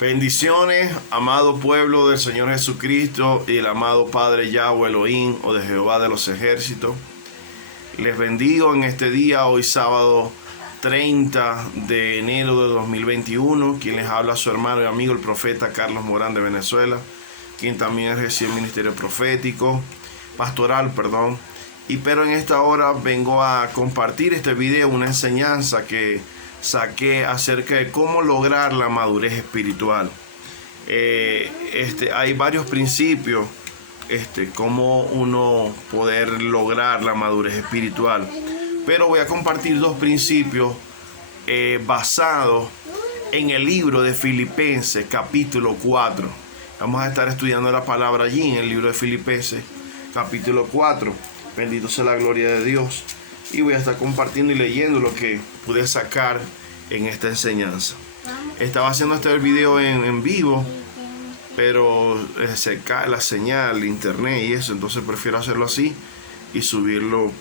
Bendiciones, amado pueblo del Señor Jesucristo y el amado Padre Yahweh Elohim o de Jehová de los ejércitos. Les bendigo en este día, hoy sábado 30 de enero de 2021. Quien les habla su hermano y amigo el profeta Carlos Morán de Venezuela, quien también ejerció el ministerio pastoral. Pero en esta hora vengo a compartir este video, una enseñanza que saqué acerca de cómo lograr la madurez espiritual. Hay varios principios, cómo uno poder lograr la madurez espiritual. Pero voy a compartir dos principios basados en el libro de Filipenses, capítulo 4. Vamos a estar estudiando la palabra allí en el libro de Filipenses, capítulo 4. Bendito sea la gloria de Dios. Y voy a estar compartiendo y leyendo lo que pude sacar en esta enseñanza. Estaba haciendo este video en vivo, pero se cae la señal, internet y eso. Entonces prefiero hacerlo así y subirlo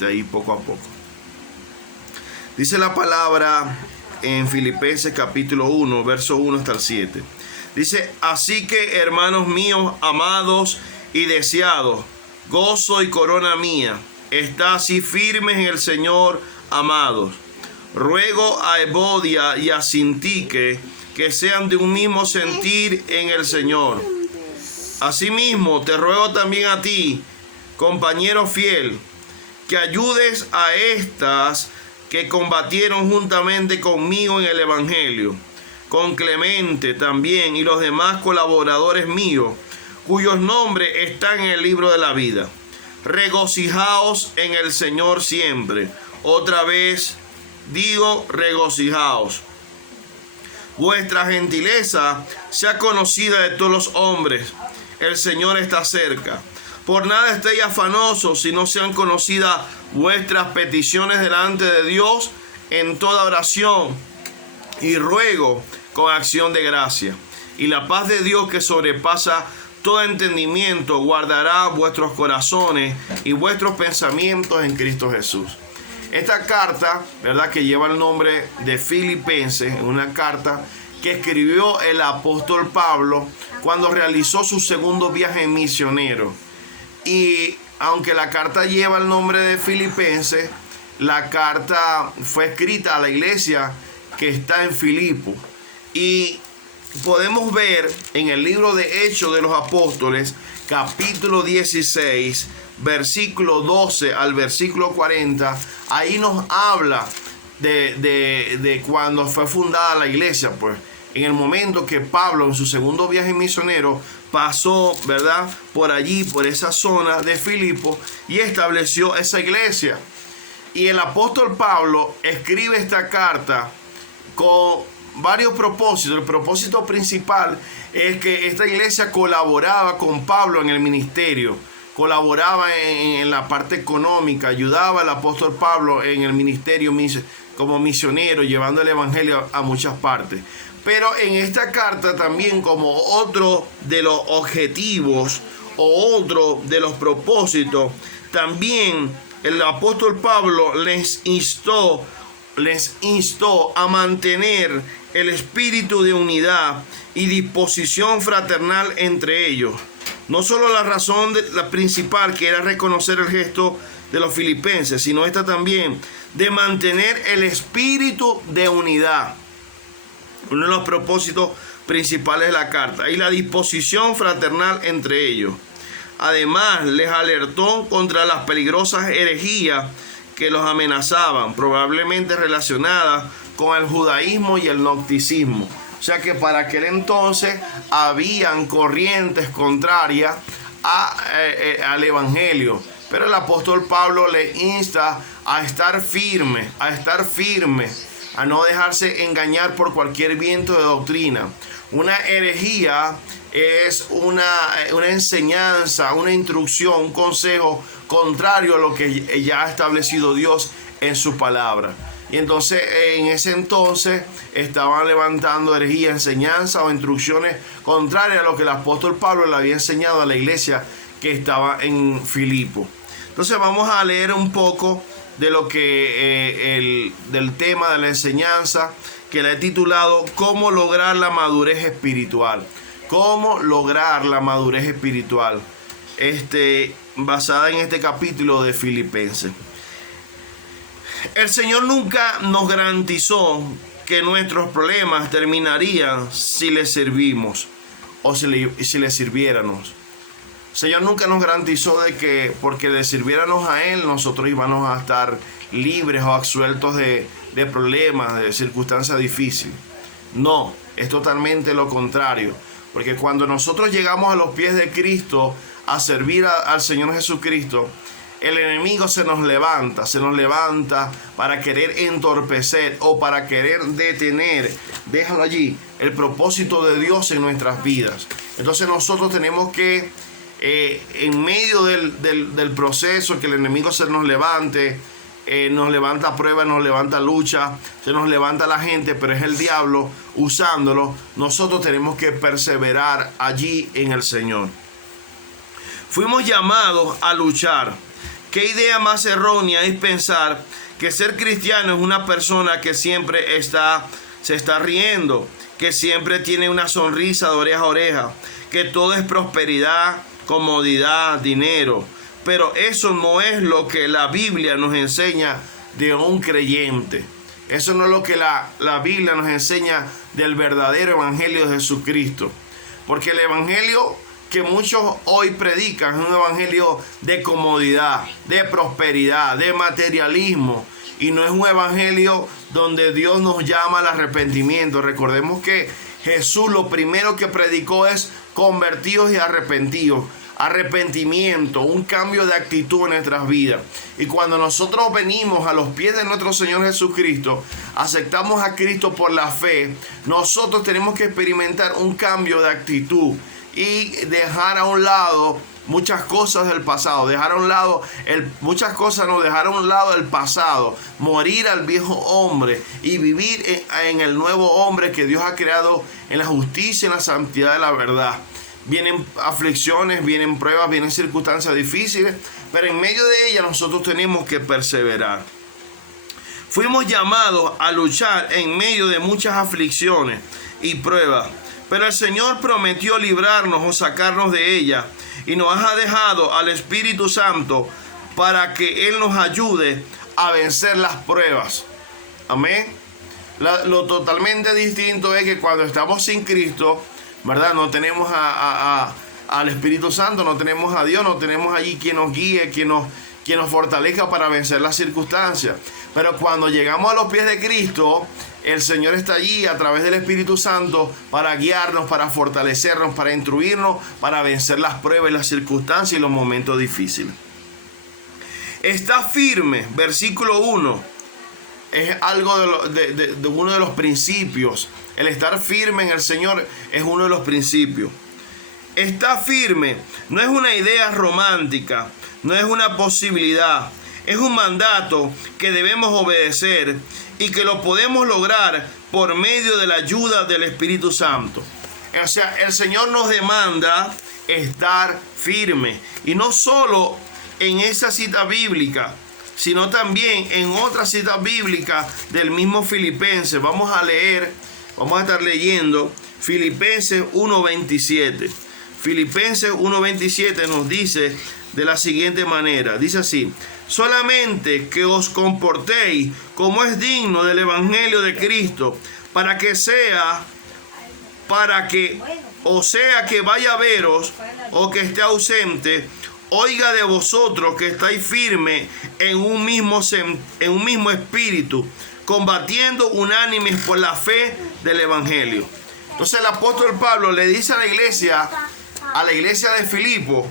ahí poco a poco. Dice la palabra en Filipenses capítulo 1, verso 1 hasta el 7. Dice: así que, hermanos míos, amados y deseados, gozo y corona mía, está así firmes en el Señor, amados. Ruego a Evodia y a Sintique que sean de un mismo sentir en el Señor. Asimismo, te ruego también a ti, compañero fiel, que ayudes a estas que combatieron juntamente conmigo en el Evangelio, con Clemente también y los demás colaboradores míos, cuyos nombres están en el libro de la vida. Regocijaos en el Señor siempre. Otra vez digo, regocijaos. Vuestra gentileza sea conocida de todos los hombres. El Señor está cerca. Por nada estéis afanosos, sino sean conocidas vuestras peticiones delante de Dios en toda oración y ruego con acción de gracia. Y la paz de Dios, que sobrepasa todo entendimiento, guardará vuestros corazones y vuestros pensamientos en Cristo Jesús. Esta carta, ¿verdad?, que lleva el nombre de Filipenses, es una carta que escribió el apóstol Pablo cuando realizó su segundo viaje misionero. Y aunque la carta lleva el nombre de Filipenses, la carta fue escrita a la iglesia que está en Filipo. Y podemos ver en el libro de Hechos de los Apóstoles, capítulo 16, versículo 12 al versículo 40, ahí nos habla de cuando fue fundada la iglesia, pues en el momento que Pablo en su segundo viaje misionero pasó, ¿verdad?, por allí, por esa zona de Filipo, y estableció esa iglesia. Y el apóstol Pablo escribe esta carta con varios propósitos. El propósito principal es que esta iglesia colaboraba con Pablo en el ministerio, colaboraba en la parte económica, ayudaba al apóstol Pablo en el ministerio como misionero, llevando el evangelio a muchas partes. Pero en esta carta también, como otro de los objetivos o otro de los propósitos, también el apóstol Pablo les instó a mantener el espíritu de unidad y disposición fraternal entre ellos. No solo la razón la principal, que era reconocer el gesto de los filipenses, sino esta también de mantener el espíritu de unidad. Uno de los propósitos principales de la carta, y la disposición fraternal entre ellos. Además, les alertó contra las peligrosas herejías que los amenazaban, probablemente relacionadas con el judaísmo y el gnosticismo. O sea que para aquel entonces habían corrientes contrarias al evangelio. Pero el apóstol Pablo le insta a estar firme, a no dejarse engañar por cualquier viento de doctrina. Una herejía es una enseñanza, una instrucción, un consejo contrario a lo que ya ha establecido Dios en su palabra. Y entonces en ese entonces estaban levantando herejía, enseñanza o instrucciones contrarias a lo que el apóstol Pablo le había enseñado a la iglesia que estaba en Filipo. Entonces vamos a leer un poco de lo que del tema de la enseñanza que la he titulado ¿Cómo lograr la madurez espiritual? ¿Cómo lograr la madurez espiritual? Basada en este capítulo de Filipenses. El Señor nunca nos garantizó que nuestros problemas terminarían si le servimos o si le sirviéramos. El Señor nunca nos garantizó de que porque le sirviéramos a Él, nosotros íbamos a estar libres o absueltos de problemas, de circunstancias difíciles. No, es totalmente lo contrario. Porque cuando nosotros llegamos a los pies de Cristo a servir al Señor Jesucristo, el enemigo se nos levanta para querer entorpecer o para querer detener, déjalo allí, el propósito de Dios en nuestras vidas. Entonces nosotros tenemos que, en medio del proceso que el enemigo se nos levante, nos levanta prueba, nos levanta lucha, se nos levanta la gente, pero es el diablo usándolo. Nosotros tenemos que perseverar allí en el Señor. Fuimos llamados a luchar. ¿Qué idea más errónea es pensar que ser cristiano es una persona que siempre se está riendo, que siempre tiene una sonrisa de oreja a oreja, que todo es prosperidad, comodidad, dinero? Pero eso no es lo que la Biblia nos enseña de un creyente. Eso no es lo que la Biblia nos enseña del verdadero evangelio de Jesucristo. Porque el evangelio que muchos hoy predican es un evangelio de comodidad, de prosperidad, de materialismo. Y no es un evangelio donde Dios nos llama al arrepentimiento. Recordemos que Jesús lo primero que predicó es convertidos y arrepentidos. Arrepentimiento, un cambio de actitud en nuestras vidas. Y cuando nosotros venimos a los pies de nuestro Señor Jesucristo, aceptamos a Cristo por la fe, nosotros tenemos que experimentar un cambio de actitud y dejar a un lado muchas cosas del pasado, dejar a un lado dejar a un lado el pasado, morir al viejo hombre y vivir en el nuevo hombre que Dios ha creado en la justicia y en la santidad de la verdad. Vienen aflicciones, vienen pruebas, vienen circunstancias difíciles, pero en medio de ellas nosotros tenemos que perseverar. Fuimos llamados a luchar en medio de muchas aflicciones y pruebas, pero el Señor prometió librarnos o sacarnos de ellas y nos ha dejado al Espíritu Santo para que Él nos ayude a vencer las pruebas. Amén. Lo totalmente distinto es que cuando estamos sin Cristo, ¿verdad? No tenemos al Espíritu Santo, no tenemos a Dios, no tenemos allí quien nos guíe, quien nos fortalezca para vencer las circunstancias. Pero cuando llegamos a los pies de Cristo, el Señor está allí a través del Espíritu Santo para guiarnos, para fortalecernos, para instruirnos, para vencer las pruebas y las circunstancias y los momentos difíciles. Está firme, versículo 1. Es algo de uno de los principios. El estar firme en el Señor es uno de los principios. Está firme no es una idea romántica, no es una posibilidad, es un mandato que debemos obedecer y que lo podemos lograr por medio de la ayuda del Espíritu Santo. O sea, el Señor nos demanda estar firme, y no solo en esa cita bíblica, sino también en otra cita bíblica del mismo Filipenses. Vamos a estar leyendo Filipenses 1:27. Filipenses 1:27 nos dice de la siguiente manera, dice así: solamente que os comportéis como es digno del evangelio de Cristo, para que vaya a veros o que esté ausente, oiga de vosotros que estáis firmes en un mismo espíritu, combatiendo unánimes por la fe del evangelio. Entonces el apóstol Pablo le dice a la iglesia de Filipo,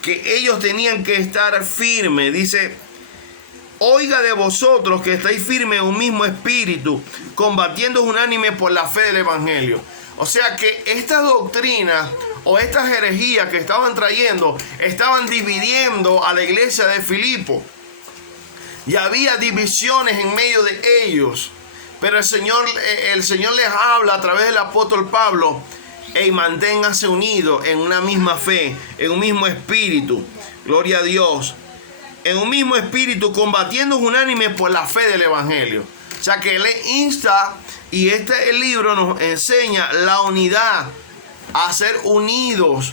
que ellos tenían que estar firmes. Dice: oiga de vosotros que estáis firmes en un mismo espíritu, combatiendo unánime por la fe del evangelio. O sea que estas doctrinas o estas herejías que estaban trayendo estaban dividiendo a la iglesia de Filipo. Y había divisiones en medio de ellos. Pero el Señor les habla a través del apóstol Pablo: manténganse unidos en una misma fe, en un mismo espíritu. Gloria a Dios. En un mismo espíritu, combatiendo unánime por la fe del evangelio. O sea que Él le insta, y el libro nos enseña la unidad, a ser unidos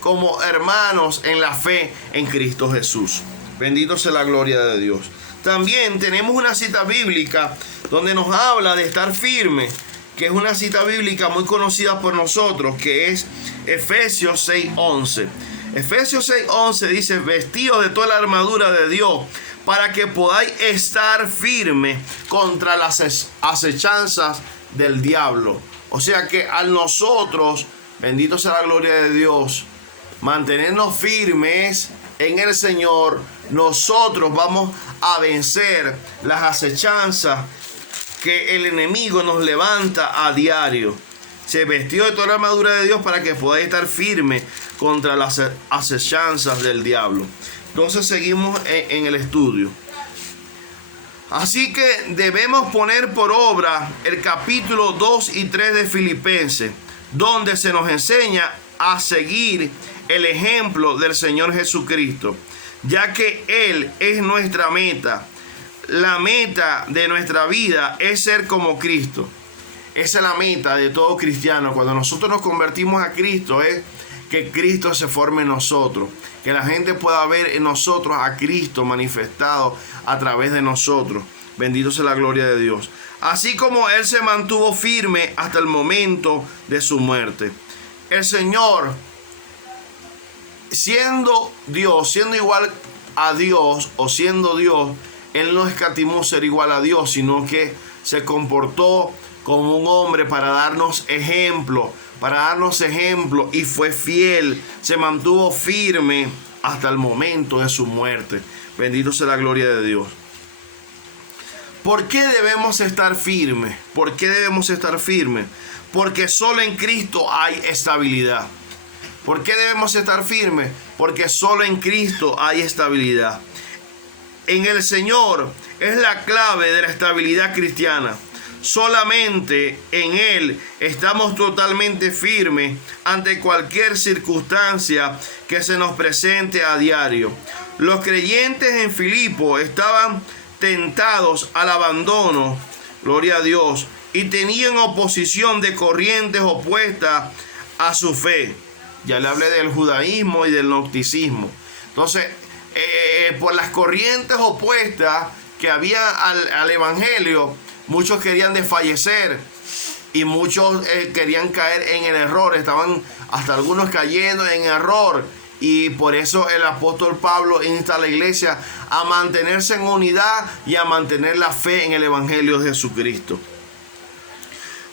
como hermanos en la fe en Cristo Jesús. Bendito sea la gloria de Dios. También tenemos una cita bíblica donde nos habla de estar firme, que es una cita bíblica muy conocida por nosotros, que es Efesios 6:11. Efesios 6:11 dice: vestidos de toda la armadura de Dios, para que podáis estar firmes contra las acechanzas del diablo. O sea que al nosotros, bendito sea la gloria de Dios, mantenernos firmes en el Señor, nosotros vamos a vencer las acechanzas que el enemigo nos levanta a diario. Se vestió de toda la armadura de Dios para que podáis estar firmes contra las acechanzas del diablo. Entonces seguimos en el estudio. Así que debemos poner por obra el capítulo 2 y 3 de Filipenses, donde se nos enseña a seguir el ejemplo del Señor Jesucristo, ya que Él es nuestra meta. La meta de nuestra vida es ser como Cristo. Esa es la meta de todo cristiano. Cuando nosotros nos convertimos a Cristo, es que Cristo se forme en nosotros, que la gente pueda ver en nosotros a Cristo manifestado a través de nosotros. Bendito sea la gloria de Dios. Así como Él se mantuvo firme hasta el momento de su muerte. El Señor, siendo Dios, siendo igual a Dios o siendo Dios, Él no escatimó ser igual a Dios, sino que se comportó como un hombre para darnos ejemplo, y fue fiel, se mantuvo firme hasta el momento de su muerte. Bendito sea la gloria de Dios. ¿Por qué debemos estar firmes? ¿Por qué debemos estar firmes? Porque solo en Cristo hay estabilidad. ¿Por qué debemos estar firmes? Porque solo en Cristo hay estabilidad. En el Señor es la clave de la estabilidad cristiana. Solamente en Él estamos totalmente firmes ante cualquier circunstancia que se nos presente a diario. Los creyentes en Filipo estaban tentados al abandono, gloria a Dios, y tenían oposición de corrientes opuestas a su fe. Ya le hablé del judaísmo y del gnosticismo. Entonces, por las corrientes opuestas que había al evangelio, muchos querían desfallecer y muchos querían caer en el error. Estaban hasta algunos cayendo en error. Y por eso el apóstol Pablo insta a la iglesia a mantenerse en unidad y a mantener la fe en el evangelio de Jesucristo.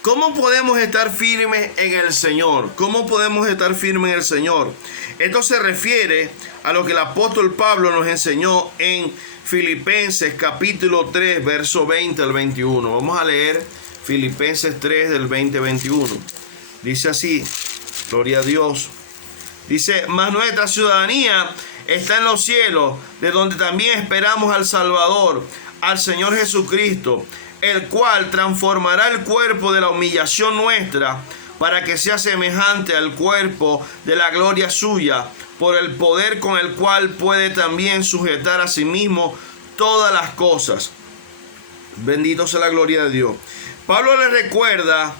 ¿Cómo podemos estar firmes en el Señor? ¿Cómo podemos estar firmes en el Señor? Esto se refiere a lo que el apóstol Pablo nos enseñó en Filipenses capítulo 3, verso 20 al 21. Vamos a leer Filipenses 3 del 20 al 21. Dice así, gloria a Dios. Dice: mas nuestra ciudadanía está en los cielos, de donde también esperamos al Salvador, al Señor Jesucristo, el cual transformará el cuerpo de la humillación nuestra para que sea semejante al cuerpo de la gloria suya, por el poder con el cual puede también sujetar a sí mismo todas las cosas. Bendito sea la gloria de Dios. Pablo le recuerda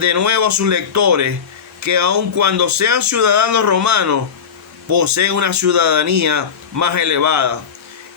de nuevo a sus lectores que aun cuando sean ciudadanos romanos, poseen una ciudadanía más elevada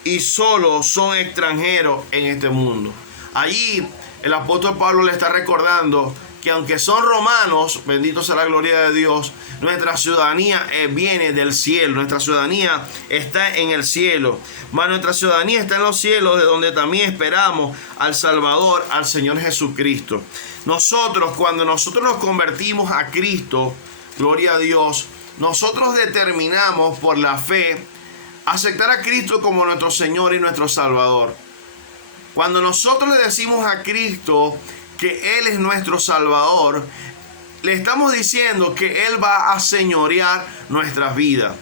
y solo son extranjeros en este mundo. Allí el apóstol Pablo le está recordando que aunque son romanos, bendito sea la gloria de Dios, nuestra ciudadanía viene del cielo, nuestra ciudadanía está en el cielo, mas nuestra ciudadanía está en los cielos, de donde también esperamos al Salvador, al Señor Jesucristo. Nosotros, cuando nosotros nos convertimos a Cristo, gloria a Dios, nosotros determinamos por la fe aceptar a Cristo como nuestro Señor y nuestro Salvador. Cuando nosotros le decimos a Cristo que Él es nuestro Salvador, le estamos diciendo que Él va a señorear nuestras vidas,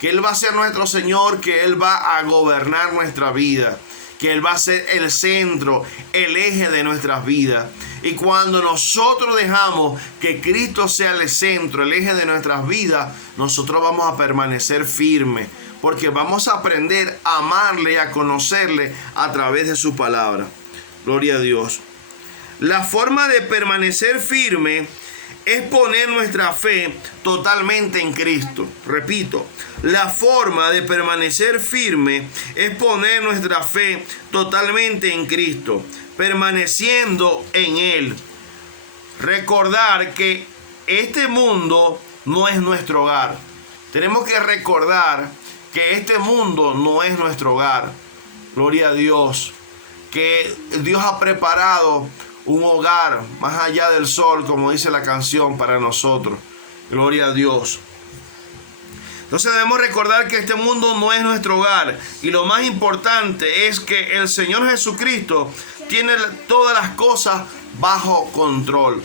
que Él va a ser nuestro Señor, que Él va a gobernar nuestra vida, que Él va a ser el centro, el eje de nuestras vidas. Y cuando nosotros dejamos que Cristo sea el centro, el eje de nuestras vidas, nosotros vamos a permanecer firmes, porque vamos a aprender a amarle y a conocerle a través de su palabra. Gloria a Dios. La forma de permanecer firme es poner nuestra fe totalmente en Cristo. Repito, la forma de permanecer firme es poner nuestra fe totalmente en Cristo, permaneciendo en Él. Recordar que este mundo no es nuestro hogar. Tenemos que recordar que este mundo no es nuestro hogar. Gloria a Dios. Que Dios ha preparado un hogar más allá del sol, como dice la canción, para nosotros. Gloria a Dios. Entonces debemos recordar que este mundo no es nuestro hogar. Y lo más importante es que el Señor Jesucristo tiene todas las cosas bajo control.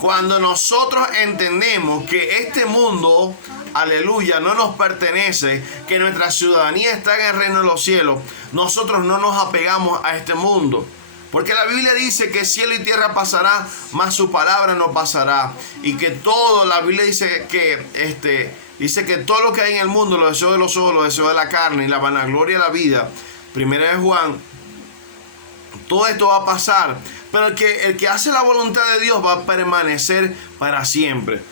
Cuando nosotros entendemos que este mundo, aleluya, no nos pertenece, que nuestra ciudadanía está en el reino de los cielos, nosotros no nos apegamos a este mundo. Porque la Biblia dice que cielo y tierra pasará, mas su palabra no pasará. Y que todo, la Biblia dice que todo lo que hay en el mundo, los deseos de los ojos, los deseos de la carne y la vanagloria de la vida, primera de Juan, todo esto va a pasar. Pero el que hace la voluntad de Dios va a permanecer para siempre.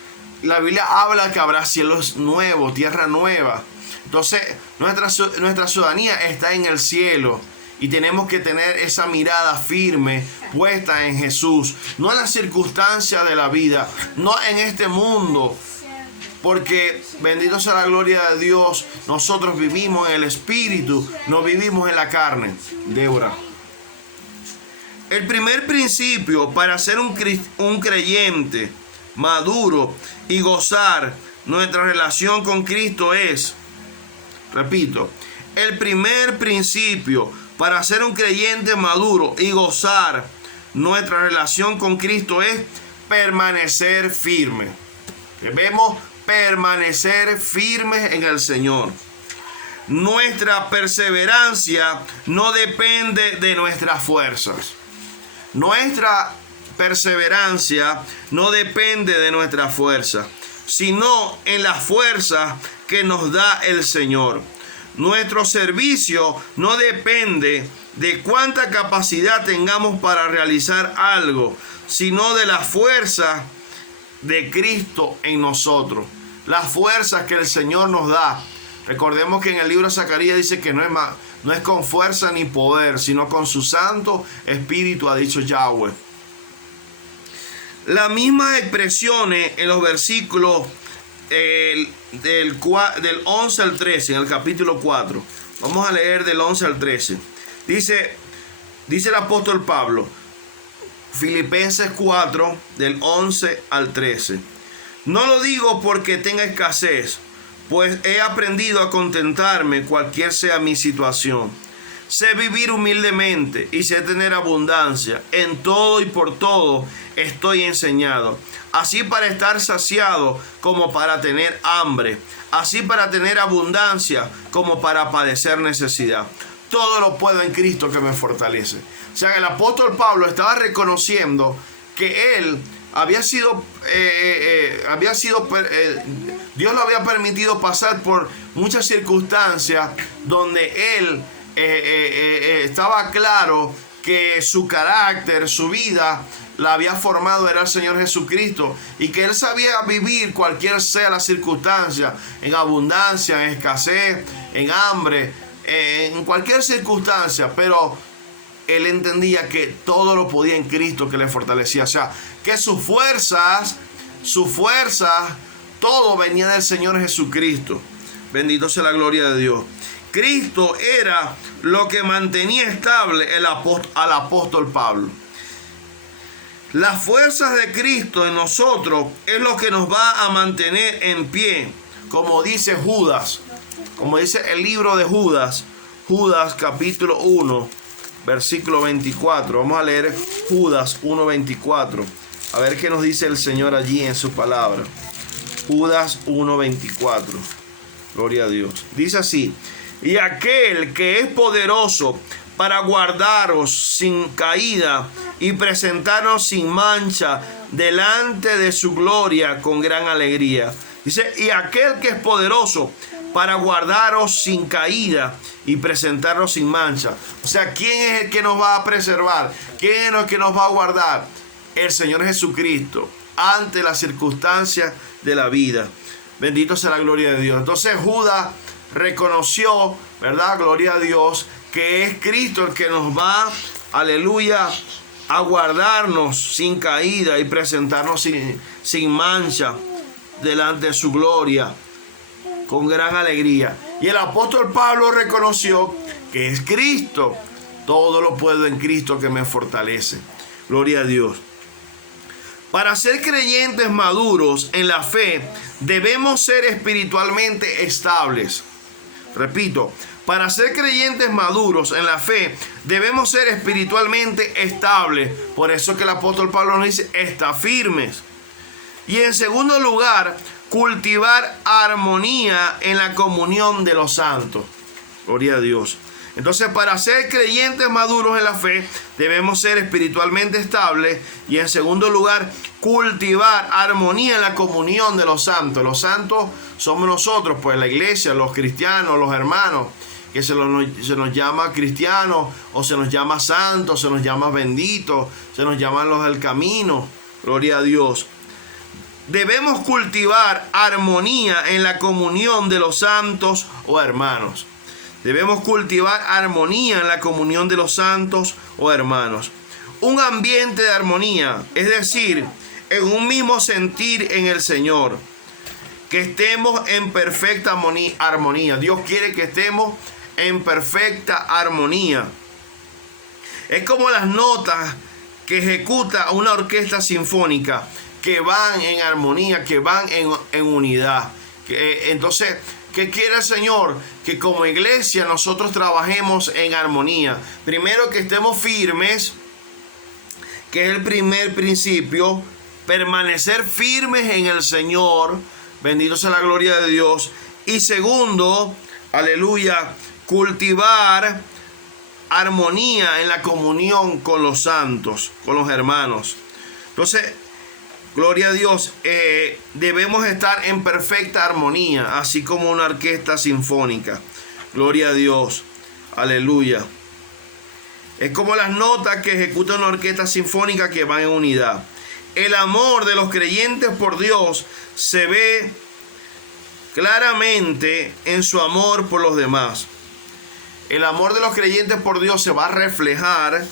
La Biblia habla que habrá cielos nuevos, tierra nueva. Entonces, nuestra ciudadanía está en el cielo. Y tenemos que tener esa mirada firme puesta en Jesús. No en las circunstancias de la vida, no en este mundo. Porque bendito sea la gloria de Dios, nosotros vivimos en el Espíritu, no vivimos en la carne. Débora. El primer principio para ser un creyente maduro y gozar nuestra relación con Cristo es, repito, el primer principio para ser un creyente maduro y gozar nuestra relación con Cristo es permanecer firme. Debemos permanecer firmes en el Señor. Nuestra perseverancia no depende de nuestras fuerzas. Nuestra perseverancia no depende de nuestra fuerza, sino en la fuerza que nos da el Señor. Nuestro servicio no depende de cuánta capacidad tengamos para realizar algo, sino de la fuerza de Cristo en nosotros. Las fuerzas que el Señor nos da. Recordemos que en el libro de Zacarías dice que no es con fuerza ni poder, sino con su Santo Espíritu, ha dicho Yahweh. Las mismas expresiones en los versículos del 11 al 13, en el capítulo 4. Vamos a leer del 11 al 13. Dice el apóstol Pablo, Filipenses 4, del 11 al 13. No lo digo porque tenga escasez, pues he aprendido a contentarme cualquier sea mi situación. Sé vivir humildemente y sé tener abundancia. En todo y por todo estoy enseñado. Así para estar saciado como para tener hambre. Así para tener abundancia como para padecer necesidad. Todo lo puedo en Cristo que me fortalece. O sea, el apóstol Pablo estaba reconociendo que él Dios lo había permitido pasar por muchas circunstancias donde él estaba claro que su carácter, su vida, la había formado era el Señor Jesucristo, y que él sabía vivir cualquier sea la circunstancia, en abundancia, en escasez, en hambre, en cualquier circunstancia, pero él entendía que todo lo podía en Cristo que le fortalecía. O sea, que sus fuerzas, todo venía del Señor Jesucristo. Bendito sea la gloria de Dios. Cristo era lo que mantenía estable al apóstol Pablo. Las fuerzas de Cristo en nosotros es lo que nos va a mantener en pie. Como dice Judas, como dice el libro de Judas, capítulo 1, versículo 24. Vamos a leer Judas 1:24. A ver qué nos dice el Señor allí en su palabra. Judas 1:24. Gloria a Dios. Dice así: y aquel que es poderoso para guardaros sin caída y presentarnos sin mancha delante de su gloria con gran alegría. Dice, y aquel que es poderoso para guardaros sin caída y presentaros sin mancha. O sea, ¿quién es el que nos va a preservar? ¿Quién es el que nos va a guardar? El Señor Jesucristo, ante las circunstancias de la vida. Bendito sea la gloria de Dios. Entonces Judas reconoció, ¿verdad? Gloria a Dios, que es Cristo el que nos va, aleluya, a guardarnos sin caída y presentarnos sin mancha delante de su gloria, con gran alegría. Y el apóstol Pablo reconoció que es Cristo. Todo lo puedo en Cristo que me fortalece. Gloria a Dios. Para ser creyentes maduros en la fe, debemos ser espiritualmente estables. Repito, para ser creyentes maduros en la fe, debemos ser espiritualmente estables. Por eso que el apóstol Pablo nos dice, está firmes. Y en segundo lugar, cultivar armonía en la comunión de los santos. Gloria a Dios. Entonces, para ser creyentes maduros en la fe, debemos ser espiritualmente estables. Y en segundo lugar, cultivar armonía en la comunión de los santos. Los santos somos nosotros, pues la iglesia, los cristianos, los hermanos, que se nos llama cristianos, o se nos llama santos, se nos llama benditos, se nos llaman los del camino. Gloria a Dios. Debemos cultivar armonía en la comunión de los santos o hermanos. Debemos cultivar armonía en la comunión de los santos o hermanos. Un ambiente de armonía, es decir, en un mismo sentir en el Señor. Que estemos en perfecta armonía. Dios quiere que estemos en perfecta armonía. Es como las notas que ejecuta una orquesta sinfónica, que van en armonía, que van en unidad. Entonces, ¿qué quiere el Señor? Que como iglesia nosotros trabajemos en armonía. Primero, que estemos firmes, que es el primer principio. Permanecer firmes en el Señor. Bendito sea la gloria de Dios. Y segundo, aleluya, cultivar armonía en la comunión con los santos, con los hermanos. Entonces, gloria a Dios, debemos estar en perfecta armonía, así como una orquesta sinfónica. Gloria a Dios, aleluya. Es como las notas que ejecuta una orquesta sinfónica que van en unidad. El amor de los creyentes por Dios se ve claramente en su amor por los demás. El amor de los creyentes por Dios se va a reflejar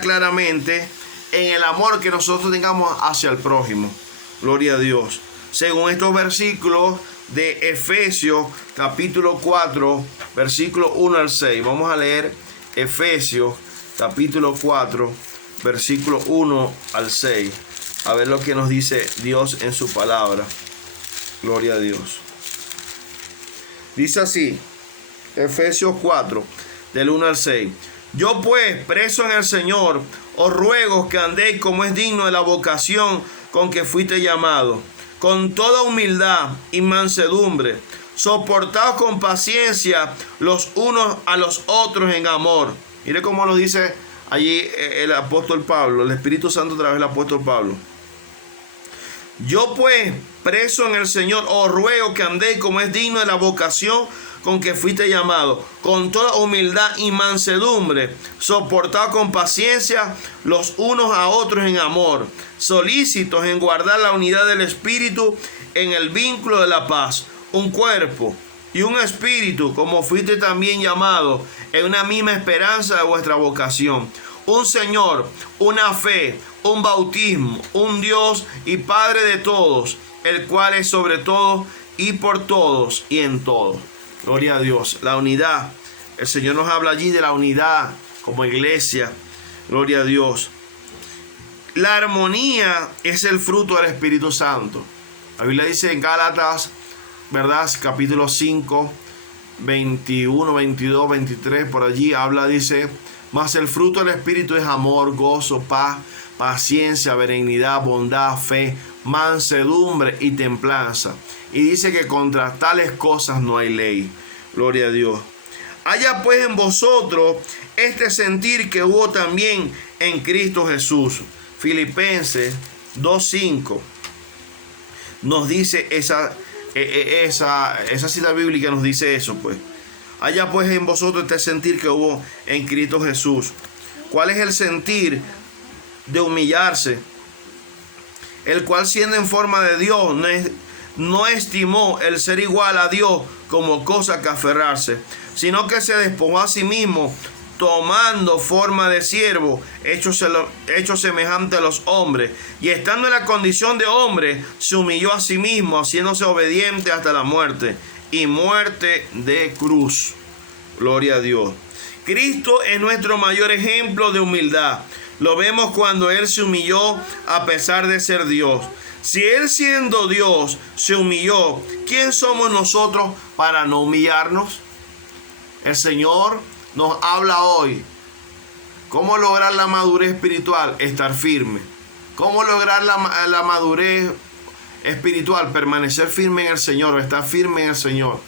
claramente en el amor que nosotros tengamos hacia el prójimo. Gloria a Dios. Según estos versículos de Efesios capítulo 4, versículo 1 al 6. Vamos a leer Efesios capítulo 4, versículo 1 al 6. A ver lo que nos dice Dios en su palabra. Gloria a Dios. Dice así, Efesios 4, del 1 al 6. Yo pues, preso en el Señor, os ruego que andéis como es digno de la vocación con que fuiste llamado, con toda humildad y mansedumbre, soportaos con paciencia los unos a los otros en amor. Mire cómo lo dice allí el apóstol Pablo, el Espíritu Santo a través del apóstol Pablo. Yo pues, preso en el Señor, os ruego que andéis como es digno de la vocación con que fuiste llamado, con toda humildad y mansedumbre, soportad con paciencia los unos a otros en amor, solícitos en guardar la unidad del Espíritu en el vínculo de la paz, un cuerpo y un espíritu, como fuiste también llamado en una misma esperanza de vuestra vocación, un Señor, una fe, un bautismo, un Dios y Padre de todos, el cual es sobre todo y por todos y en todo. Gloria a Dios. La unidad. El Señor nos habla allí de la unidad como iglesia. Gloria a Dios. La armonía es el fruto del Espíritu Santo. La Biblia dice en Gálatas, ¿verdad? Capítulo 5, 21, 22, 23, por allí habla, dice, mas el fruto del Espíritu es amor, gozo, paz, paciencia, benignidad, bondad, fe, mansedumbre y templanza. Y dice que contra tales cosas no hay ley. Gloria a Dios. Haya pues en vosotros este sentir que hubo también en Cristo Jesús. Filipenses 2:5 nos dice esa cita bíblica nos dice eso, pues. Haya pues en vosotros este sentir que hubo en Cristo Jesús. ¿Cuál es el sentir de humillarse? El cual, siendo en forma de Dios, no estimó el ser igual a Dios como cosa que aferrarse, sino que se despojó a sí mismo, tomando forma de siervo, hecho semejante a los hombres, y estando en la condición de hombre, se humilló a sí mismo, haciéndose obediente hasta la muerte, y muerte de cruz. Gloria a Dios. Cristo es nuestro mayor ejemplo de humildad. Lo vemos cuando Él se humilló a pesar de ser Dios. Si Él, siendo Dios, se humilló, ¿quién somos nosotros para no humillarnos? El Señor nos habla hoy. ¿Cómo lograr la madurez espiritual? Estar firme. ¿Cómo lograr la madurez espiritual? Permanecer firme en el Señor o estar firme en el Señor.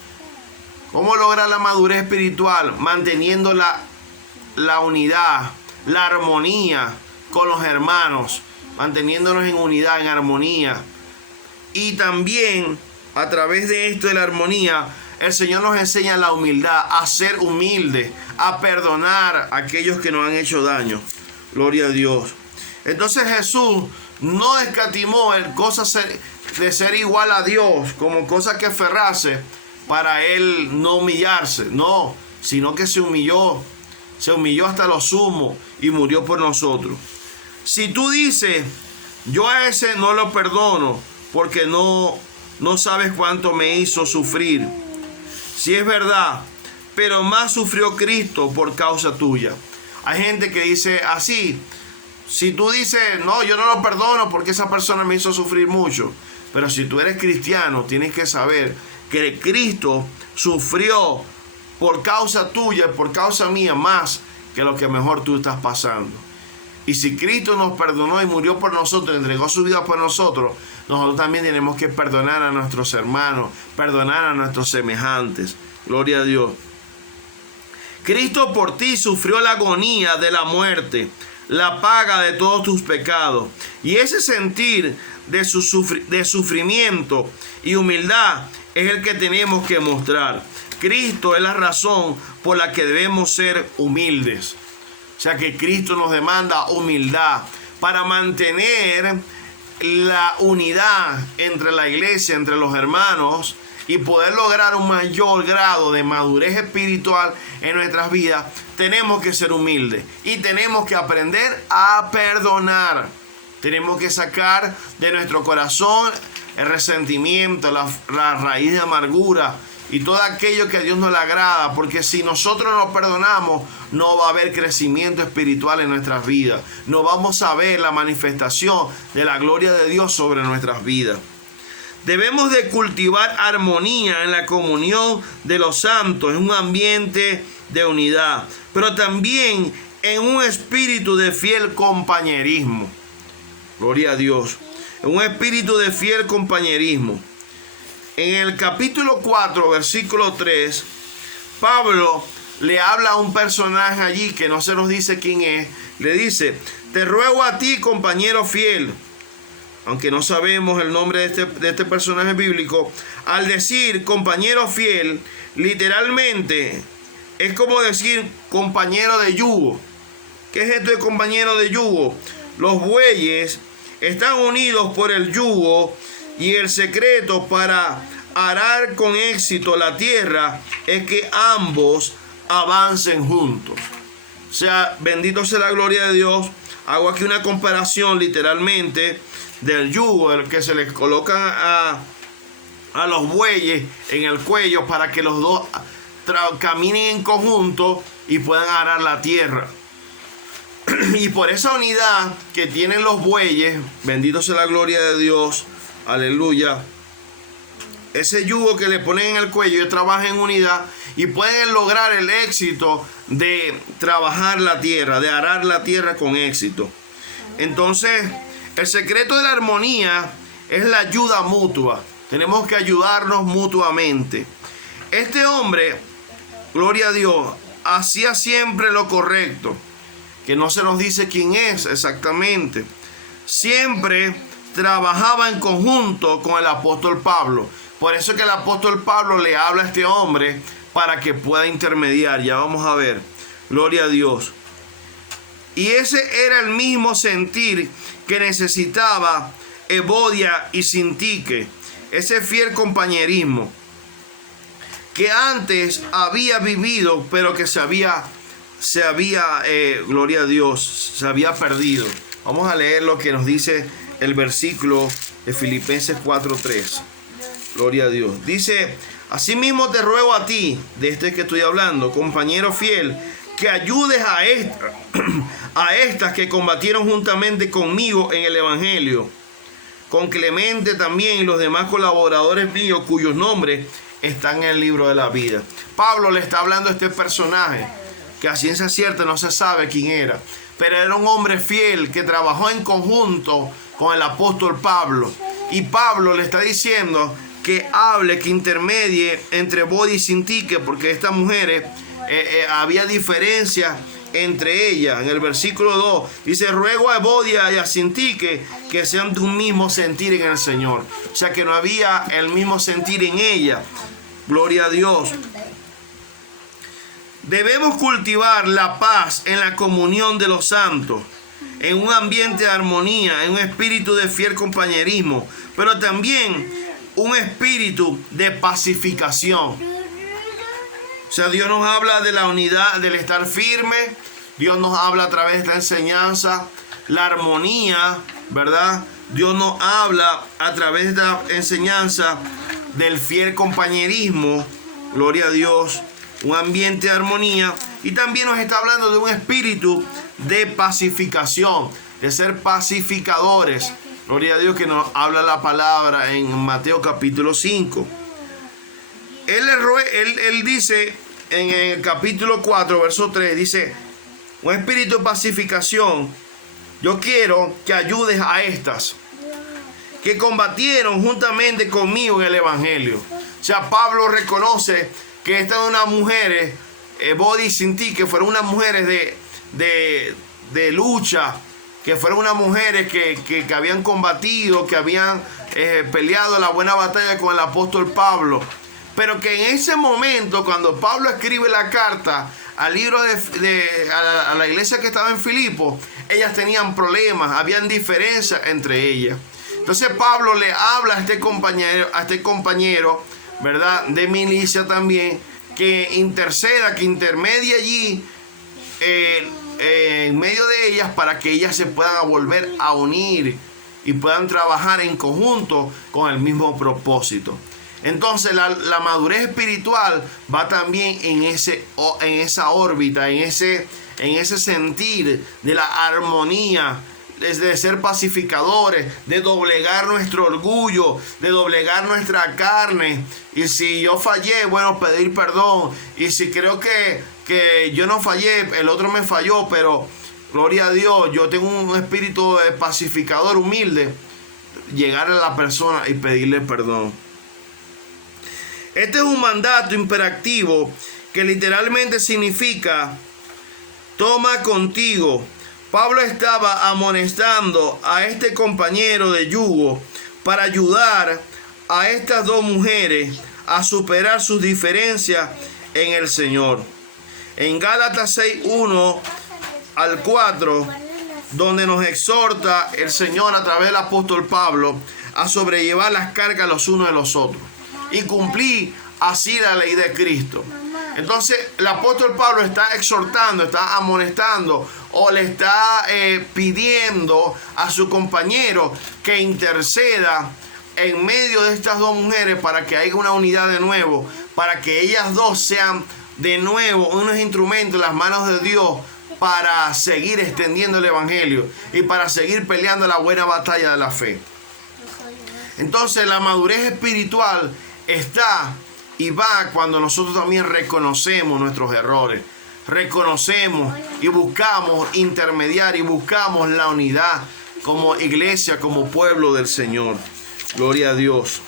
¿Cómo lograr la madurez espiritual? Manteniendo la unidad, la armonía con los hermanos, manteniéndonos en unidad, en armonía. Y también a través de esto de la armonía, el Señor nos enseña la humildad, a ser humilde, a perdonar a aquellos que nos han hecho daño. Gloria a Dios. Entonces Jesús no escatimó en cosas de ser igual a Dios como cosa que aferrarse para Él no humillarse. No, sino que se humilló hasta lo sumo y murió por nosotros. Si tú dices, yo a ese no lo perdono porque no sabes cuánto me hizo sufrir. Si es verdad, pero más sufrió Cristo por causa tuya. Hay gente que dice así, si tú dices, no, yo no lo perdono porque esa persona me hizo sufrir mucho. Pero si tú eres cristiano, tienes que saber que Cristo sufrió por causa tuya, por causa mía, más que lo que mejor tú estás pasando. Y si Cristo nos perdonó y murió por nosotros, entregó su vida por nosotros, nosotros también tenemos que perdonar a nuestros hermanos, perdonar a nuestros semejantes. Gloria a Dios. Cristo por ti sufrió la agonía de la muerte, la paga de todos tus pecados. Y ese sentir de sufrimiento y humildad es el que tenemos que mostrar. Cristo es la razón por la que debemos ser humildes. O sea que Cristo nos demanda humildad para mantener la unidad entre la iglesia, entre los hermanos, y poder lograr un mayor grado de madurez espiritual en nuestras vidas. Tenemos que ser humildes y tenemos que aprender a perdonar. Tenemos que sacar de nuestro corazón el resentimiento, la raíz de amargura y todo aquello que a Dios no le agrada, porque si nosotros nos perdonamos, no va a haber crecimiento espiritual en nuestras vidas. No vamos a ver la manifestación de la gloria de Dios sobre nuestras vidas. Debemos de cultivar armonía en la comunión de los santos, en un ambiente de unidad, pero también en un espíritu de fiel compañerismo. Gloria a Dios. En un espíritu de fiel compañerismo. En el capítulo 4, versículo 3, Pablo le habla a un personaje allí que no se nos dice quién es. Le dice, te ruego a ti, compañero fiel, aunque no sabemos el nombre de este personaje bíblico. Al decir compañero fiel, literalmente es como decir compañero de yugo. ¿Qué es esto de compañero de yugo? Los bueyes están unidos por el yugo, y el secreto para arar con éxito la tierra es que ambos avancen juntos. O sea, bendito sea la gloria de Dios. Hago aquí una comparación literalmente del yugo, el que se les colocan a los bueyes en el cuello para que los dos caminen en conjunto y puedan arar la tierra. Y por esa unidad que tienen los bueyes, bendito sea la gloria de Dios, aleluya, ese yugo que le ponen en el cuello, ellos trabajan en unidad y pueden lograr el éxito de trabajar la tierra, de arar la tierra con éxito. Entonces, el secreto de la armonía es la ayuda mutua. Tenemos que ayudarnos mutuamente. Este hombre, gloria a Dios, hacía siempre lo correcto, que no se nos dice quién es exactamente. Siempre trabajaba en conjunto con el apóstol Pablo. Por eso que el apóstol Pablo le habla a este hombre para que pueda intermediar. Ya vamos a ver. Gloria a Dios. Y ese era el mismo sentir que necesitaba Evodia y Sintique. Ese fiel compañerismo que antes había vivido, pero que se había, gloria a Dios, se había perdido. Vamos a leer lo que nos dice el versículo de Filipenses 4:3. Gloria a Dios. Dice: asimismo te ruego a ti, de este que estoy hablando, compañero fiel, que ayudes a estas que combatieron juntamente conmigo en el Evangelio, con Clemente también y los demás colaboradores míos cuyos nombres están en el libro de la vida. Pablo le está hablando a este personaje que a ciencia cierta no se sabe quién era, pero era un hombre fiel que trabajó en conjunto con el apóstol Pablo. Y Pablo le está diciendo que hable, que intermedie entre Evodia y Sintique, porque estas mujeres había diferencia entre ellas. En el versículo 2 dice: ruego a Evodia y a Sintique que sean de un mismo sentir en el Señor. O sea que no había el mismo sentir en ella. Gloria a Dios. Debemos cultivar la paz en la comunión de los santos, en un ambiente de armonía, en un espíritu de fiel compañerismo, pero también un espíritu de pacificación. O sea, Dios nos habla de la unidad, del estar firme. Dios nos habla a través de esta enseñanza, la armonía, ¿verdad? Dios nos habla a través de esta enseñanza del fiel compañerismo. Gloria a Dios. Un ambiente de armonía. Y también nos está hablando de un espíritu de pacificación, de ser pacificadores. Gloria a Dios, que nos habla la palabra en Mateo capítulo 5. Él dice en el capítulo 4, verso 3, dice: un espíritu de pacificación. Yo quiero que ayudes a estas que combatieron juntamente conmigo en el Evangelio. O sea, Pablo reconoce que estas son unas mujeres, Evodia y Sintique, fueron unas mujeres de lucha, que fueron unas mujeres que habían combatido, que habían peleado la buena batalla con el apóstol Pablo. Pero que en ese momento, cuando Pablo escribe la carta al libro a la iglesia que estaba en Filipo, ellas tenían problemas, habían diferencias entre ellas. Entonces Pablo le habla a este compañero, ¿verdad?, de milicia también, que interceda, que intermedie allí en medio de ellas, para que ellas se puedan volver a unir y puedan trabajar en conjunto con el mismo propósito. Entonces la madurez espiritual va también en esa órbita, en ese sentir de la armonía, de ser pacificadores, de doblegar nuestro orgullo, de doblegar nuestra carne. Y si yo fallé, bueno, pedir perdón. Y si creo que yo no fallé, el otro me falló, pero gloria a Dios, yo tengo un espíritu pacificador, humilde, llegar a la persona y pedirle perdón. Este es un mandato imperativo que literalmente significa toma contigo. Pablo estaba amonestando a este compañero de yugo para ayudar a estas dos mujeres a superar sus diferencias en el Señor. En Gálatas 6:1 al 4, donde nos exhorta el Señor a través del apóstol Pablo a sobrellevar las cargas los unos de los otros y cumplir así la ley de Cristo. Entonces el apóstol Pablo está exhortando, está amonestando, o le está pidiendo a su compañero que interceda en medio de estas dos mujeres para que haya una unidad de nuevo, para que ellas dos sean de nuevo unos instrumentos en las manos de Dios para seguir extendiendo el Evangelio y para seguir peleando la buena batalla de la fe. Entonces la madurez espiritual está y va cuando nosotros también reconocemos nuestros errores, reconocemos y buscamos intermediar y buscamos la unidad como iglesia, como pueblo del Señor. Gloria a Dios.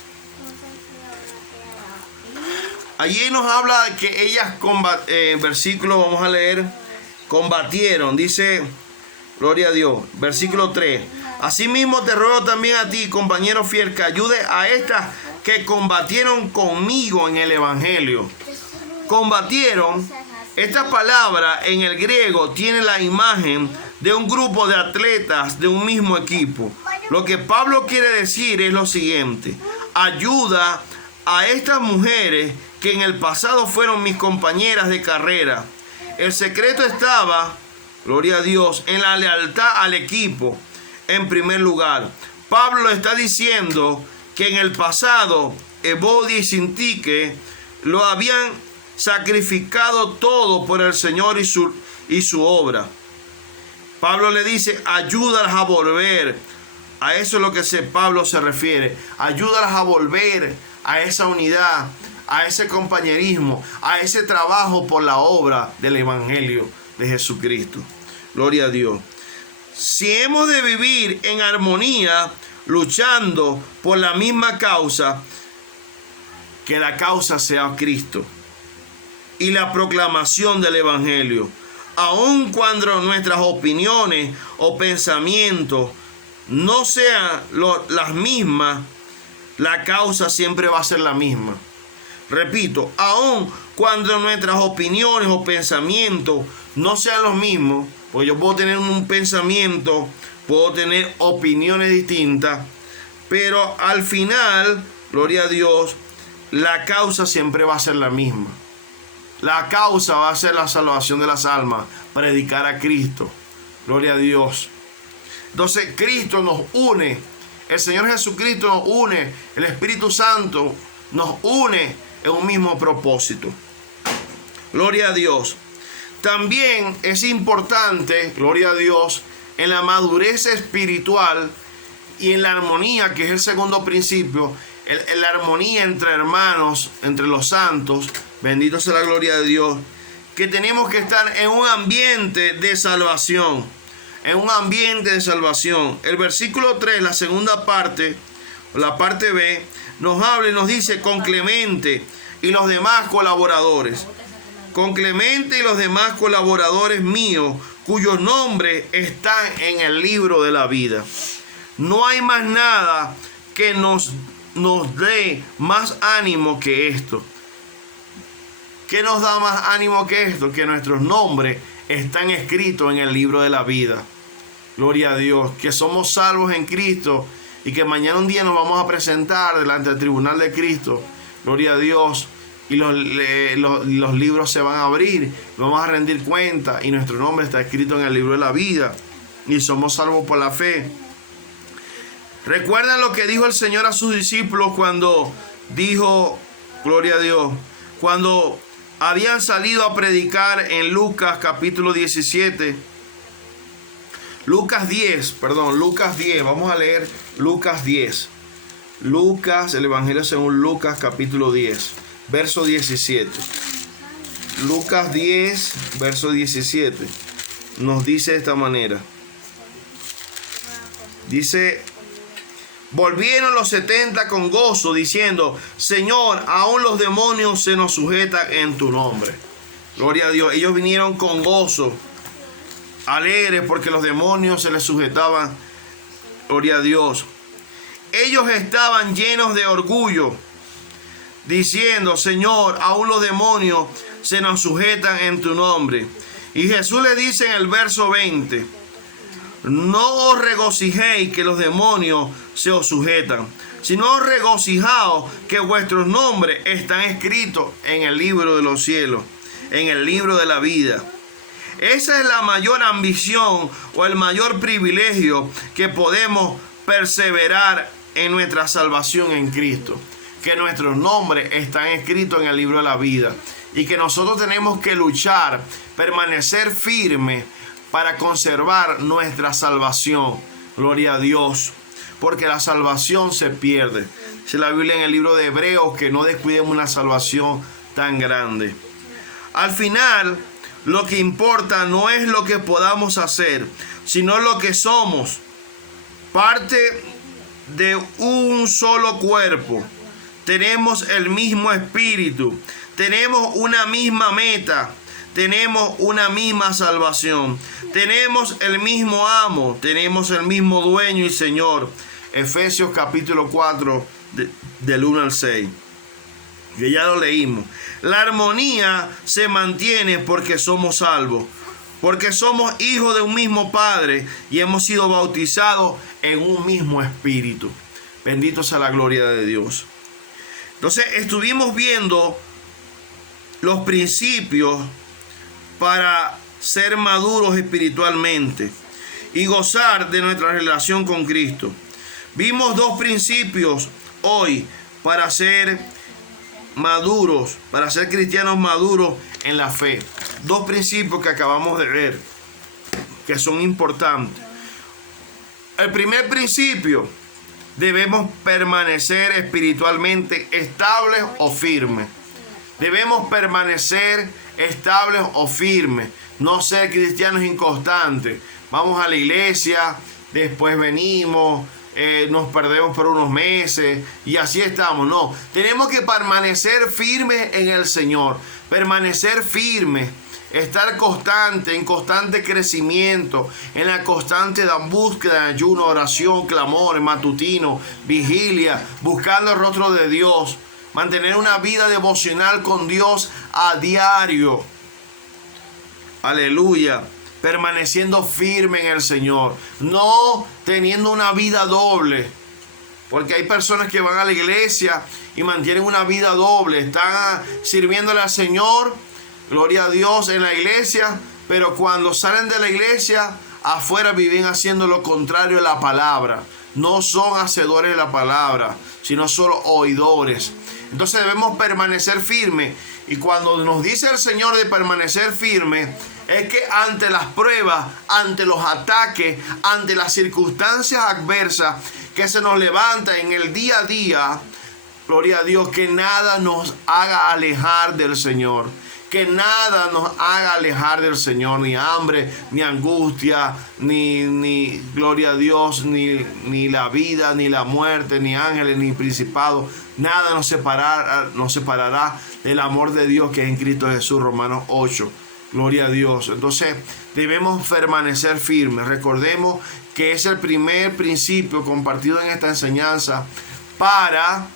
Allí nos habla que ellas versículo, vamos a leer, combatieron, dice, gloria a Dios, versículo 3. Asimismo te ruego también a ti, compañero fiel, que ayude a estas que combatieron conmigo en el Evangelio. Combatieron, esta palabra en el griego tiene la imagen de un grupo de atletas de un mismo equipo. Lo que Pablo quiere decir es lo siguiente: ayuda a estas mujeres que en el pasado fueron mis compañeras de carrera. El secreto estaba, gloria a Dios, en la lealtad al equipo. En primer lugar, Pablo está diciendo que en el pasado Evodia y Sintique lo habían sacrificado todo por el Señor y su obra. Pablo le dice: ayúdalas a volver. A eso es lo que Pablo se refiere. Ayúdalas a volver a esa unidad, a ese compañerismo, a ese trabajo por la obra del Evangelio de Jesucristo. Gloria a Dios. Si hemos de vivir en armonía, luchando por la misma causa, que la causa sea Cristo y la proclamación del Evangelio, aun cuando nuestras opiniones o pensamientos no sean las mismas, la causa siempre va a ser la misma. Repito, aun cuando nuestras opiniones o pensamientos no sean los mismos, pues yo puedo tener un pensamiento, puedo tener opiniones distintas, pero al final, gloria a Dios, la causa siempre va a ser la misma. La causa va a ser la salvación de las almas, predicar a Cristo. Gloria a Dios. Entonces Cristo nos une, el Señor Jesucristo nos une, el Espíritu Santo nos une en un mismo propósito. Gloria a Dios. También es importante, gloria a Dios, en la madurez espiritual y en la armonía, que es el segundo principio, en la armonía entre hermanos, entre los santos, bendito sea la gloria de Dios, que tenemos que estar en un ambiente de salvación, en un ambiente de salvación. El versículo 3, la segunda parte, la parte B, nos habla y nos dice: con Clemente y los demás colaboradores. Con Clemente y los demás colaboradores míos, cuyos nombres están en el libro de la vida. No hay más nada que nos dé más ánimo que esto. ¿Qué nos da más ánimo que esto? Que nuestros nombres están escritos en el libro de la vida. Gloria a Dios, que somos salvos en Cristo y que mañana un día nos vamos a presentar delante del tribunal de Cristo. Gloria a Dios. Y los libros se van a abrir, vamos a rendir cuenta y nuestro nombre está escrito en el libro de la vida y somos salvos por la fe. ¿Recuerdan lo que dijo el Señor a sus discípulos cuando dijo, gloria a Dios, cuando habían salido a predicar en Lucas capítulo 17? Lucas 10, vamos a leer Lucas 10. Lucas, el Evangelio según Lucas capítulo 10. Verso 17. Lucas 10, verso 17. Nos dice de esta manera. Dice: volvieron los 70 con gozo, diciendo: Señor, aún los demonios se nos sujetan en tu nombre. Gloria a Dios. Ellos vinieron con gozo, alegres porque los demonios se les sujetaban. Gloria a Dios. Ellos estaban llenos de orgullo, diciendo: Señor, aún los demonios se nos sujetan en tu nombre. Y Jesús le dice en el verso 20: no os regocijéis que los demonios se os sujetan, sino regocijaos que vuestros nombres están escritos en el libro de los cielos, en el libro de la vida. Esa es la mayor ambición o el mayor privilegio que podemos perseverar en nuestra salvación en Cristo. Que nuestros nombres están escritos en el libro de la vida y que nosotros tenemos que luchar, permanecer firmes para conservar nuestra salvación. Gloria a Dios, porque la salvación se pierde. Dice la Biblia en el libro de Hebreos que no descuidemos una salvación tan grande. Al final, lo que importa no es lo que podamos hacer, sino lo que somos, parte de un solo cuerpo. Tenemos el mismo espíritu, tenemos una misma meta, tenemos una misma salvación, tenemos el mismo amo, tenemos el mismo dueño y Señor. Efesios capítulo 4, del 1 al 6. Que ya lo leímos. La armonía se mantiene porque somos salvos, porque somos hijos de un mismo Padre y hemos sido bautizados en un mismo Espíritu. Bendito sea la gloria de Dios. Entonces estuvimos viendo los principios para ser maduros espiritualmente y gozar de nuestra relación con Cristo. Vimos dos principios hoy para ser maduros, para ser cristianos maduros en la fe. Dos principios que acabamos de ver, que son importantes. El primer principio: debemos permanecer espiritualmente estables o firmes. Debemos permanecer estables o firmes. No ser cristianos inconstantes. Vamos a la iglesia, después venimos, nos perdemos por unos meses y así estamos. No, tenemos que permanecer firmes en el Señor. Permanecer firmes. Estar constante, en constante crecimiento, en la constante búsqueda, ayuno, oración, clamor, matutino, vigilia, buscando el rostro de Dios. Mantener una vida devocional con Dios a diario. Aleluya. Permaneciendo firme en el Señor. No teniendo una vida doble. Porque hay personas que van a la iglesia y mantienen una vida doble. Están sirviéndole al Señor, gloria a Dios, en la iglesia, pero cuando salen de la iglesia, afuera viven haciendo lo contrario de la palabra. No son hacedores de la palabra, sino solo oidores. Entonces debemos permanecer firmes. Y cuando nos dice el Señor de permanecer firmes, es que ante las pruebas, ante los ataques, ante las circunstancias adversas que se nos levantan en el día a día, gloria a Dios, que nada nos haga alejar del Señor. Que nada nos haga alejar del Señor, ni hambre, ni angustia, ni gloria a Dios, ni la vida, ni la muerte, ni ángeles, ni principados. Nada nos separará del amor de Dios que es en Cristo Jesús. Romanos 8. Gloria a Dios. Entonces debemos permanecer firmes. Recordemos que es el primer principio compartido en esta enseñanza para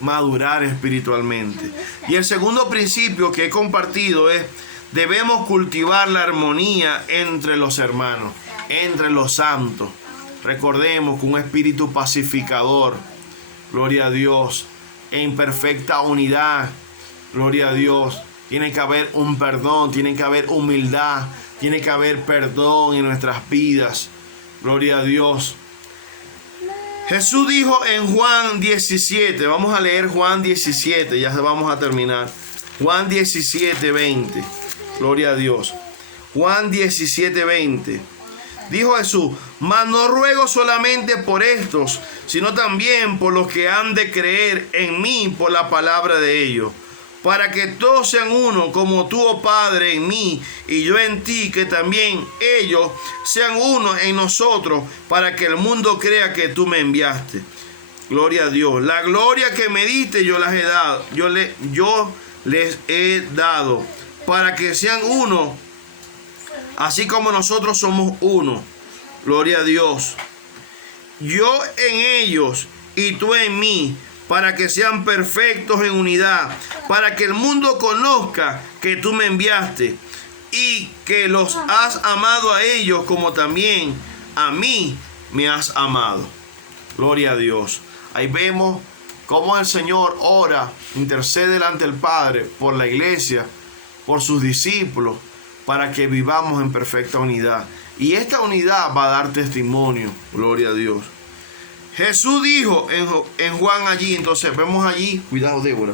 madurar espiritualmente. Y el segundo principio que he compartido es: debemos cultivar la armonía entre los hermanos, entre los santos. Recordemos que un espíritu pacificador, gloria a Dios, en perfecta unidad, gloria a Dios. Tiene que haber un perdón, tiene que haber humildad, tiene que haber perdón en nuestras vidas, gloria a Dios. Jesús dijo en Juan 17, vamos a leer Juan 17, ya vamos a terminar. Juan 17, 20, gloria a Dios. Juan 17, 20. Dijo Jesús: mas no ruego solamente por estos, sino también por los que han de creer en mí por la palabra de ellos, para que todos sean uno, como tú, oh Padre, en mí y yo en ti, que también ellos sean uno en nosotros, para que el mundo crea que tú me enviaste. Gloria a Dios. La gloria que me diste yo las he dado, yo les he dado, para que sean uno, así como nosotros somos uno. Gloria a Dios. Yo en ellos y tú en mí, para que sean perfectos en unidad, para que el mundo conozca que tú me enviaste y que los has amado a ellos como también a mí me has amado. Gloria a Dios. Ahí vemos cómo el Señor ora, intercede delante del Padre por la iglesia, por sus discípulos, para que vivamos en perfecta unidad. Y esta unidad va a dar testimonio. Gloria a Dios. Jesús dijo en Juan allí, entonces vemos allí, cuidado Débora,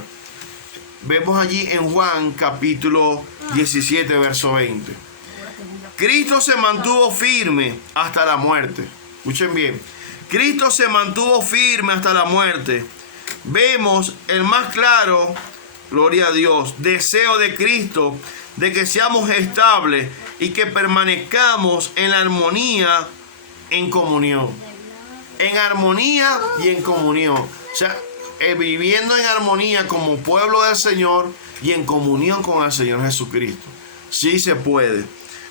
vemos allí en Juan capítulo 17, verso 20. Cristo se mantuvo firme hasta la muerte. Escuchen bien. Cristo se mantuvo firme hasta la muerte. Vemos el más claro, gloria a Dios, deseo de Cristo de que seamos estables y que permanezcamos en la armonía, en comunión. En armonía y en comunión. O sea, viviendo en armonía como pueblo del Señor y en comunión con el Señor Jesucristo. Sí se puede.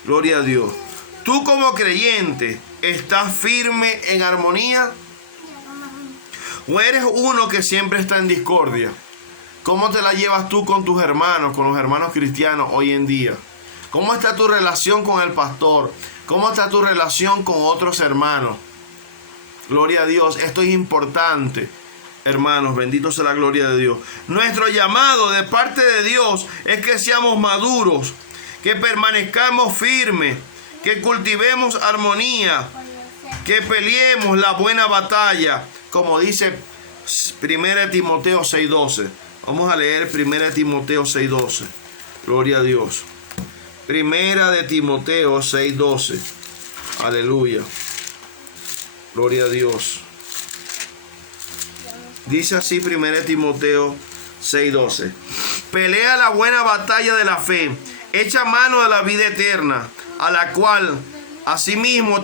Gloria a Dios. Tú como creyente, ¿estás firme en armonía? ¿O eres uno que siempre está en discordia? ¿Cómo te la llevas tú con tus hermanos, con los hermanos cristianos hoy en día? ¿Cómo está tu relación con el pastor? ¿Cómo está tu relación con otros hermanos? Gloria a Dios, esto es importante, hermanos, bendito sea la gloria de Dios. Nuestro llamado de parte de Dios es que seamos maduros, que permanezcamos firmes, que cultivemos armonía, que peleemos la buena batalla, como dice 1 Timoteo 6:12. Vamos a leer 1 Timoteo 6:12. Gloria a Dios. 1 Timoteo 6:12. Aleluya. Gloria a Dios. Dice así 1 Timoteo 6:12. Pelea la buena batalla de la fe. Echa mano de la vida eterna, a la cual asimismo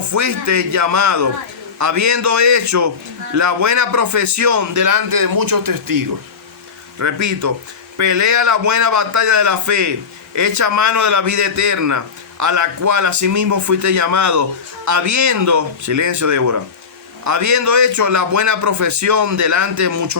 fuiste llamado, habiendo hecho la buena profesión delante de muchos testigos. Repito, pelea la buena batalla de la fe, echa mano de la vida eterna, a la cual asimismo fuiste llamado, habiendo hecho la buena profesión delante de muchos